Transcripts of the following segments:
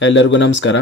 ಎಲ್ಲರಿಗೂ ನಮಸ್ಕಾರ.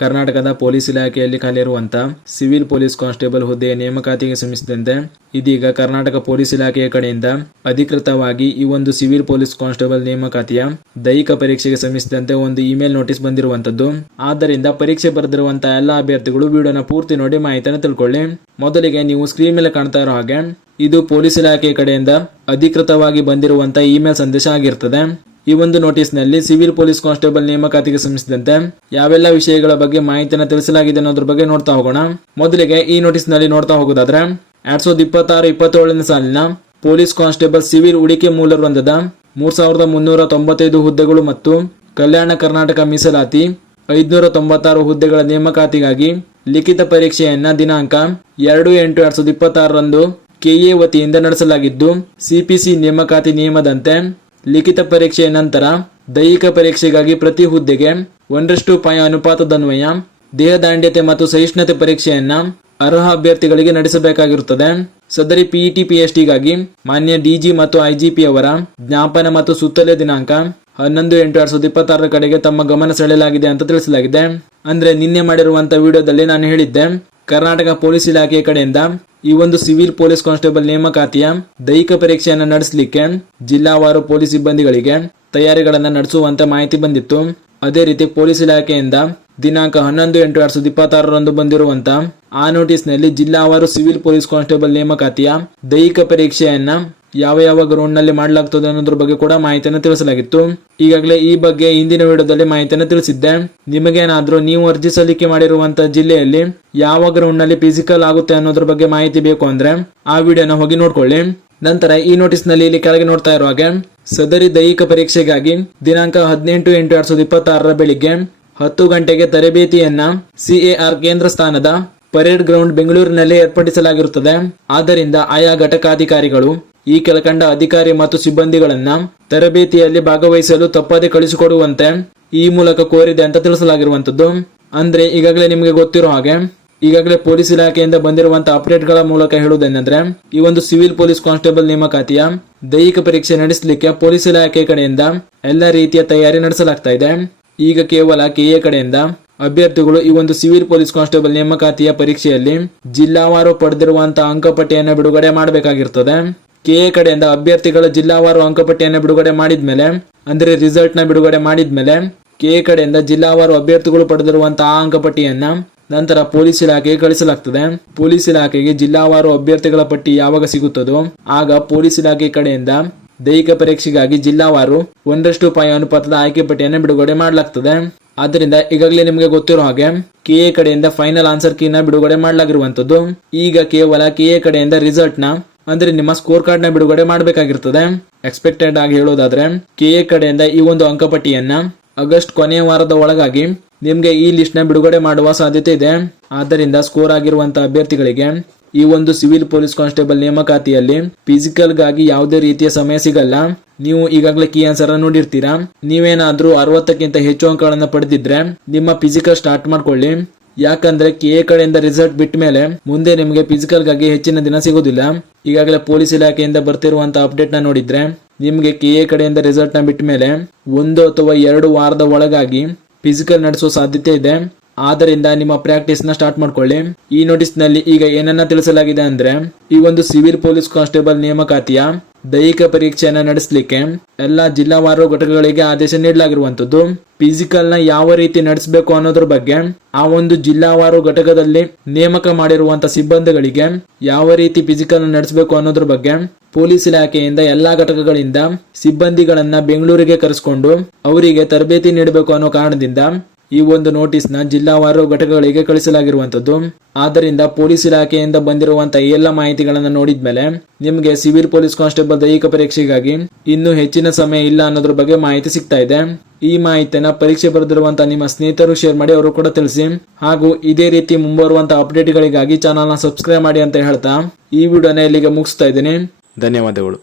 ಕರ್ನಾಟಕದ ಪೊಲೀಸ್ ಇಲಾಖೆಯಲ್ಲಿ ಖಾಲಿರುವಂತಹ ಸಿವಿಲ್ ಪೊಲೀಸ್ ಕಾನ್ಸ್ಟೇಬಲ್ ಹುದ್ದೆಯ ನೇಮಕಾತಿಗೆ ಸಂಬಂಧಿಸಿದಂತೆ ಇದೀಗ ಕರ್ನಾಟಕ ಪೊಲೀಸ್ ಇಲಾಖೆಯ ಕಡೆಯಿಂದ ಅಧಿಕೃತವಾಗಿ ಈ ಒಂದು ಸಿವಿಲ್ ಪೊಲೀಸ್ ಕಾನ್ಸ್ಟೇಬಲ್ ನೇಮಕಾತಿಯ ದೈಹಿಕ ಪರೀಕ್ಷೆಗೆ ಸಂಬಂಧಿಸಿದಂತೆ ಒಂದು ಇಮೇಲ್ ನೋಟಿಸ್ ಬಂದಿರುವಂತದ್ದು. ಆದ್ದರಿಂದ ಪರೀಕ್ಷೆ ಬರೆದಿರುವಂತಹ ಎಲ್ಲ ಅಭ್ಯರ್ಥಿಗಳು ವಿಡಿಯೋನ ಪೂರ್ತಿ ನೋಡಿ ಮಾಹಿತಿಯನ್ನು ತಿಳ್ಕೊಳ್ಳಿ. ಮೊದಲಿಗೆ ನೀವು ಸ್ಕ್ರೀನ್ ಮೇಲೆ ಕಾಣ್ತಾ ಇರೋ ಹಾಗೆ ಇದು ಪೊಲೀಸ್ ಇಲಾಖೆಯ ಕಡೆಯಿಂದ ಅಧಿಕೃತವಾಗಿ ಬಂದಿರುವಂತಹ ಇಮೇಲ್ ಸಂದೇಶ ಆಗಿರ್ತದೆ. ಈ ಒಂದು ನೋಟಿಸ್ ನಲ್ಲಿ ಸಿವಿಲ್ ಪೊಲೀಸ್ ಕಾನ್ಸ್ಟೇಬಲ್ ನೇಮಕಾತಿಗೆ ಸಂಬಂಧಿಸಿದಂತೆ ಯಾವೆಲ್ಲ ವಿಷಯಗಳ ಬಗ್ಗೆ ಮಾಹಿತಿಯನ್ನು ತಿಳಿಸಲಾಗಿದೆ ಅನ್ನೋದ್ರ ಬಗ್ಗೆ ನೋಡ್ತಾ ಹೋಗೋಣ. ಮೊದಲಿಗೆ ಈ ನೋಟಿಸ್ ನಲ್ಲಿ ನೋಡ್ತಾ ಹೋಗೋದಾದ್ರೆ 2026-27 ಸಾಲಿನ ಪೊಲೀಸ್ ಕಾನ್ಸ್ಟೇಬಲ್ ಸಿವಿಲ್ ಉಳಿಕೆ ಮೂಲ ವೃಂದದ 3395 ಹುದ್ದೆಗಳು ಮತ್ತು ಕಲ್ಯಾಣ ಕರ್ನಾಟಕ ಮೀಸಲಾತಿ 596 ಹುದ್ದೆಗಳ ನೇಮಕಾತಿಗಾಗಿ ಲಿಖಿತ ಪರೀಕ್ಷೆಯನ್ನ ದಿನಾಂಕ 2/8/2026 ರಂದು ಕೆಎ ವತಿಯಿಂದ ನಡೆಸಲಾಗಿದ್ದು, ಸಿಪಿಸಿ ನೇಮಕಾತಿ ನಿಯಮದಂತೆ ಲಿಖಿತ ಪರೀಕ್ಷೆಯ ನಂತರ ದೈಹಿಕ ಪರೀಕ್ಷೆಗಾಗಿ ಪ್ರತಿ ಹುದ್ದೆಗೆ 1:5 ಅನುಪಾತದನ್ವಯ ದೇಹದಾಂಡ್ಯತೆ ಮತ್ತು ಸಹಿಷ್ಣುತೆ ಪರೀಕ್ಷೆಯನ್ನ ಅರ್ಹ ಅಭ್ಯರ್ಥಿಗಳಿಗೆ ನಡೆಸಬೇಕಾಗಿರುತ್ತದೆ. ಸದರಿ ಪಿಇಟಿ ಪಿಎಸ್ಟಿಗಾಗಿ ಮಾನ್ಯ ಡಿಜಿ ಮತ್ತು ಐಜಿಪಿ ಅವರ ಜ್ಞಾಪನ ಮತ್ತು ಸುತ್ತೋಲೆ ದಿನಾಂಕ 11/8/2026 ಕಡೆಗೆ ತಮ್ಮ ಗಮನ ಸೆಳೆಯಲಾಗಿದೆ ಅಂತ ತಿಳಿಸಲಾಗಿದೆ. ಅಂದ್ರೆ ನಿನ್ನೆ ಮಾಡಿರುವಂತಹ ವಿಡಿಯೋದಲ್ಲಿ ನಾನು ಹೇಳಿದ್ದೆ, ಕರ್ನಾಟಕ ಪೊಲೀಸ್ ಇಲಾಖೆಯ ಕಡೆಯಿಂದ ಈ ಒಂದು ಸಿವಿಲ್ ಪೊಲೀಸ್ ಕಾನ್ಸ್ಟೇಬಲ್ ನೇಮಕಾತಿಯ ದೈಹಿಕ ಪರೀಕ್ಷೆಯನ್ನು ನಡೆಸಲಿಕ್ಕೆ ಜಿಲ್ಲಾವಾರು ಪೊಲೀಸ್ ಸಿಬ್ಬಂದಿಗಳಿಗೆ ತಯಾರಿಗಳನ್ನು ನಡೆಸುವಂತ ಮಾಹಿತಿ ಬಂದಿತ್ತು. ಅದೇ ರೀತಿ ಪೊಲೀಸ್ ಇಲಾಖೆಯಿಂದ ದಿನಾಂಕ 11/8/2026 ರಂದು ಬಂದಿರುವಂತಹ ಆ ನೋಟಿಸ್ ನಲ್ಲಿ ಜಿಲ್ಲಾವಾರು ಸಿವಿಲ್ ಪೊಲೀಸ್ ಕಾನ್ಸ್ಟೇಬಲ್ ನೇಮಕಾತಿಯ ದೈಹಿಕ ಪರೀಕ್ಷೆಯನ್ನ ಯಾವ ಗ್ರೌಂಡ್ ನಲ್ಲಿ ಮಾಡಲಾಗ್ತದೆ ಅನ್ನೋದ್ರ ಬಗ್ಗೆ ಕೂಡ ಮಾಹಿತಿಯನ್ನು ತಿಳಿಸಲಾಗಿತ್ತು. ಈಗಾಗಲೇ ಈ ಬಗ್ಗೆ ಹಿಂದಿನ ವಿಡಿಯೋದಲ್ಲಿ ಮಾಹಿತಿಯನ್ನು ತಿಳಿಸಿದ್ದೆ. ನಿಮಗೇನಾದ್ರೂ ನೀವು ಅರ್ಜಿ ಸಲ್ಲಿಕೆ ಮಾಡಿರುವಂತಹ ಜಿಲ್ಲೆಯಲ್ಲಿ ಯಾವ ಗ್ರೌಂಡ್ ನಲ್ಲಿ ಫಿಸಿಕಲ್ ಆಗುತ್ತೆ ಅನ್ನೋದ್ರ ಬಗ್ಗೆ ಮಾಹಿತಿ ಬೇಕು ಅಂದ್ರೆ ಆ ವಿಡಿಯೋನ ಹೋಗಿ ನೋಡ್ಕೊಳ್ಳಿ. ನಂತರ ಈ ನೋಟಿಸ್ ನಲ್ಲಿ ಇಲ್ಲಿ ಕೆಳಗೆ ನೋಡ್ತಾ ಇರೋ ಹಾಗೆ ಸದರಿ ದೈಹಿಕ ಪರೀಕ್ಷೆಗಾಗಿ ದಿನಾಂಕ 18/8/2026 ಬೆಳಿಗ್ಗೆ 10 ಗಂಟೆಗೆ ತರಬೇತಿಯನ್ನ ಸಿಎಆರ್ ಕೇಂದ್ರ ಸ್ಥಾನದ ಪರೇಡ್ ಗ್ರೌಂಡ್ ಬೆಂಗಳೂರಿನಲ್ಲಿ ಏರ್ಪಡಿಸಲಾಗಿರುತ್ತದೆ. ಆದ್ದರಿಂದ ಆಯಾ ಘಟಕಾಧಿಕಾರಿಗಳು ಈ ಕೆಳಕಂಡ ಅಧಿಕಾರಿ ಮತ್ತು ಸಿಬ್ಬಂದಿಗಳನ್ನ ತರಬೇತಿಯಲ್ಲಿ ಭಾಗವಹಿಸಲು ತಪ್ಪದೆ ಕಳಿಸಿಕೊಡುವಂತೆ ಈ ಮೂಲಕ ಕೋರಿದೆ ಅಂತ ತಿಳಿಸಲಾಗಿರುವಂತದ್ದು. ಅಂದ್ರೆ ಈಗಾಗಲೇ ನಿಮಗೆ ಗೊತ್ತಿರೋ ಹಾಗೆ ಈಗಾಗಲೇ ಪೊಲೀಸ್ ಇಲಾಖೆಯಿಂದ ಬಂದಿರುವಂತಹ ಅಪ್ಡೇಟ್ ಗಳ ಮೂಲಕ ಹೇಳುವುದೇನೆಂದ್ರೆ ಈ ಒಂದು ಸಿವಿಲ್ ಪೊಲೀಸ್ ಕಾನ್ಸ್ಟೇಬಲ್ ನೇಮಕಾತಿಯ ದೈಹಿಕ ಪರೀಕ್ಷೆ ನಡೆಸಲಿಕ್ಕೆ ಪೊಲೀಸ್ ಇಲಾಖೆ ಕಡೆಯಿಂದ ಎಲ್ಲ ರೀತಿಯ ತಯಾರಿ ನಡೆಸಲಾಗ್ತಾ ಇದೆ. ಈಗ ಕೇವಲ ಕೆಎ ಕಡೆಯಿಂದ ಅಭ್ಯರ್ಥಿಗಳು ಈ ಒಂದು ಸಿವಿಲ್ ಪೊಲೀಸ್ ಕಾನ್ಸ್ಟೇಬಲ್ ನೇಮಕಾತಿಯ ಪರೀಕ್ಷೆಯಲ್ಲಿ ಜಿಲ್ಲಾವಾರು ಪಡೆದಿರುವಂತಹ ಅಂಕಪಟ್ಟಿಯನ್ನು ಬಿಡುಗಡೆ ಮಾಡಬೇಕಾಗಿರ್ತದೆ. ಕೆಎ ಕಡೆಯಿಂದ ಅಭ್ಯರ್ಥಿಗಳ ಜಿಲ್ಲಾವಾರು ಅಂಕಪಟ್ಟಿಯನ್ನು ಬಿಡುಗಡೆ ಮಾಡಿದ್ಮೇಲೆ ಅಂದ್ರೆ ರಿಸಲ್ಟ್ ನ ಬಿಡುಗಡೆ ಮಾಡಿದ್ಮೇಲೆ ಕೆಎ ಕಡೆಯಿಂದ ಜಿಲ್ಲಾವಾರು ಅಭ್ಯರ್ಥಿಗಳು ಪಡೆದಿರುವಂತಹ ಅಂಕಪಟ್ಟಿಯನ್ನ ನಂತರ ಪೊಲೀಸ್ ಇಲಾಖೆಗೆ ಕಳಿಸಲಾಗ್ತದೆ. ಪೊಲೀಸ್ ಇಲಾಖೆಗೆ ಜಿಲ್ಲಾವಾರು ಅಭ್ಯರ್ಥಿಗಳ ಪಟ್ಟಿ ಯಾವಾಗ ಸಿಗುತ್ತದೋ ಆಗ ಪೊಲೀಸ್ ಇಲಾಖೆ ಕಡೆಯಿಂದ ದೈಹಿಕ ಪರೀಕ್ಷೆಗಾಗಿ ಜಿಲ್ಲಾವಾರು 1:5 ಅನುಪಾತದ ಆಯ್ಕೆ ಪಟ್ಟಿಯನ್ನು ಬಿಡುಗಡೆ ಮಾಡಲಾಗ್ತದೆ. ಆದ್ದರಿಂದ ಈಗಾಗಲೇ ನಿಮಗೆ ಗೊತ್ತಿರೋ ಹಾಗೆ ಕೆಎ ಕಡೆಯಿಂದ ಫೈನಲ್ ಆನ್ಸರ್ ಕೀನ ಬಿಡುಗಡೆ ಮಾಡಲಾಗಿರುವಂತದ್ದು. ಈಗ ಕೇವಲ ಕೆಎ ಕಡೆಯಿಂದ ರಿಸಲ್ಟ್ ನ ಅಂದ್ರೆ ನಿಮ್ಮ ಸ್ಕೋರ್ ಕಾರ್ಡ್ ನ ಬಿಡುಗಡೆ ಮಾಡಬೇಕಾಗಿರ್ತದೆ. ಎಕ್ಸ್ಪೆಕ್ಟೆಡ್ ಆಗಿ ಹೇಳೋದಾದ್ರೆ ಕೆಎ ಕಡೆಯಿಂದ ಈ ಒಂದು ಅಂಕಪಟ್ಟಿಯನ್ನ ಆಗಸ್ಟ್ ಕೊನೆಯ ವಾರದ ಒಳಗಾಗಿ ನಿಮ್ಗೆ ಈ ಲಿಸ್ಟ್ ನ ಬಿಡುಗಡೆ ಮಾಡುವ ಸಾಧ್ಯತೆ ಇದೆ. ಆದ್ದರಿಂದ ಸ್ಕೋರ್ ಆಗಿರುವಂತಹ ಅಭ್ಯರ್ಥಿಗಳಿಗೆ ಈ ಒಂದು ಸಿವಿಲ್ ಪೊಲೀಸ್ ಕಾನ್ಸ್ಟೇಬಲ್ ನೇಮಕಾತಿಯಲ್ಲಿ ಫಿಸಿಕಲ್ ಗಾಗಿ ಯಾವುದೇ ರೀತಿಯ ಸಮಯ ಸಿಗಲ್ಲ. ನೀವು ಈಗಾಗಲೇ ಕೀ ಆನ್ಸರ್ ನೋಡಿರ್ತೀರಾ. ನೀವೇನಾದ್ರೂ 60ಕ್ಕಿಂತ ಹೆಚ್ಚು ಅಂಕಗಳನ್ನ ಪಡೆದಿದ್ರೆ ನಿಮ್ಮ ಫಿಸಿಕಲ್ ಸ್ಟಾರ್ಟ್ ಮಾಡ್ಕೊಳ್ಳಿ. ಯಾಕಂದ್ರೆ ಕೆಎ ಕಡೆಯಿಂದ ರಿಸಲ್ಟ್ ಬಿಟ್ಟ ಮೇಲೆ ಮುಂದೆ ನಿಮಗೆ ಫಿಸಿಕಲ್ ಗಾಗಿ ಹೆಚ್ಚಿನ ದಿನ ಸಿಗೋದಿಲ್ಲ. ಈಗಾಗಲೇ ಪೊಲೀಸ್ ಇಲಾಖೆಯಿಂದ ಬರ್ತಿರುವಂತಹ ಅಪ್ಡೇಟ್ ನ ನೋಡಿದ್ರೆ ನಿಮ್ಗೆ ಕೆಎ ಕಡೆಯಿಂದ ರಿಸಲ್ಟ್ ನ ಬಿಟ್ಟ ಮೇಲೆ 1 ಅಥವಾ 2 ವಾರದ ಒಳಗಾಗಿ ಫಿಸಿಕಲ್ ನಡೆಸೋ ಸಾಧ್ಯತೆ ಇದೆ. ಆದ್ದರಿಂದ ನಿಮ್ಮ ಪ್ರಾಕ್ಟೀಸ್ ನ ಸ್ಟಾರ್ಟ್ ಮಾಡ್ಕೊಳ್ಳಿ. ಈ ನೋಟಿಸ್ ನಲ್ಲಿ ಈಗ ಏನನ್ನ ತಿಳಿಸಲಾಗಿದೆ ಅಂದ್ರೆ ಈ ಒಂದು ಸಿವಿಲ್ ಪೊಲೀಸ್ ಕಾನ್ಸ್ಟೇಬಲ್ ನೇಮಕಾತಿಯ ದೈಹಿಕ ಪರೀಕ್ಷೆಯನ್ನ ನಡೆಸಲಿಕ್ಕೆ ಎಲ್ಲಾ ಜಿಲ್ಲಾವಾರು ಘಟಕಗಳಿಗೆ ಆದೇಶ ನೀಡಲಾಗಿರುವಂತದ್ದು. ಫಿಸಿಕಲ್ ನ ಯಾವ ರೀತಿ ನಡೆಸಬೇಕು ಅನ್ನೋದ್ರ ಬಗ್ಗೆ ಆ ಒಂದು ಜಿಲ್ಲಾವಾರು ಘಟಕದಲ್ಲಿ ನೇಮಕ ಮಾಡಿರುವಂತಹ ಸಿಬ್ಬಂದಿಗಳಿಗೆ ಯಾವ ರೀತಿ ಫಿಸಿಕಲ್ ನಡೆಸಬೇಕು ಅನ್ನೋದ್ರ ಬಗ್ಗೆ ಪೊಲೀಸ್ ಇಲಾಖೆಯಿಂದ ಎಲ್ಲಾ ಘಟಕಗಳಿಂದ ಸಿಬ್ಬಂದಿಗಳನ್ನ ಬೆಂಗಳೂರಿಗೆ ಕರೆಸಿಕೊಂಡು ಅವರಿಗೆ ತರಬೇತಿ ನೀಡಬೇಕು ಅನ್ನೋ ಕಾರಣದಿಂದ ಈ ಒಂದು ನೋಟಿಸ್ ನ ಜಿಲ್ಲಾವಾರು ಘಟಕಗಳಿಗೆ ಕಳಿಸಲಾಗಿರುವಂತದ್ದು. ಆದ್ದರಿಂದ ಪೊಲೀಸ್ ಇಲಾಖೆಯಿಂದ ಬಂದಿರುವಂತಹ ಎಲ್ಲ ಮಾಹಿತಿಗಳನ್ನ ನೋಡಿದ್ಮೇಲೆ ನಿಮ್ಗೆ ಸಿವಿಲ್ ಪೊಲೀಸ್ ಕಾನ್ಸ್ಟೇಬಲ್ ದೈಹಿಕ ಪರೀಕ್ಷೆಗಾಗಿ ಇನ್ನೂ ಹೆಚ್ಚಿನ ಸಮಯ ಇಲ್ಲ ಅನ್ನೋದ್ರ ಬಗ್ಗೆ ಮಾಹಿತಿ ಸಿಗ್ತಾ ಇದೆ. ಈ ಮಾಹಿತಿಯನ್ನ ಪರೀಕ್ಷೆ ಬರೆದಿರುವಂತಹ ನಿಮ್ಮ ಸ್ನೇಹಿತರು ಶೇರ್ ಮಾಡಿ ಅವರು ಕೂಡ ತಿಳಿಸಿ. ಹಾಗೂ ಇದೇ ರೀತಿ ಮುಂಬರುವಂತಹ ಅಪ್ಡೇಟ್ ಗಳಿಗಾಗಿ ಚಾನಲ್ ನ ಸಬ್ಸ್ಕ್ರೈಬ್ ಮಾಡಿ ಅಂತ ಹೇಳ್ತಾ ಈ ವಿಡಿಯೋನ ಇಲ್ಲಿಗೆ ಮುಗಿಸ್ತಾ ಇದ್ದೀನಿ. ಧನ್ಯವಾದಗಳು.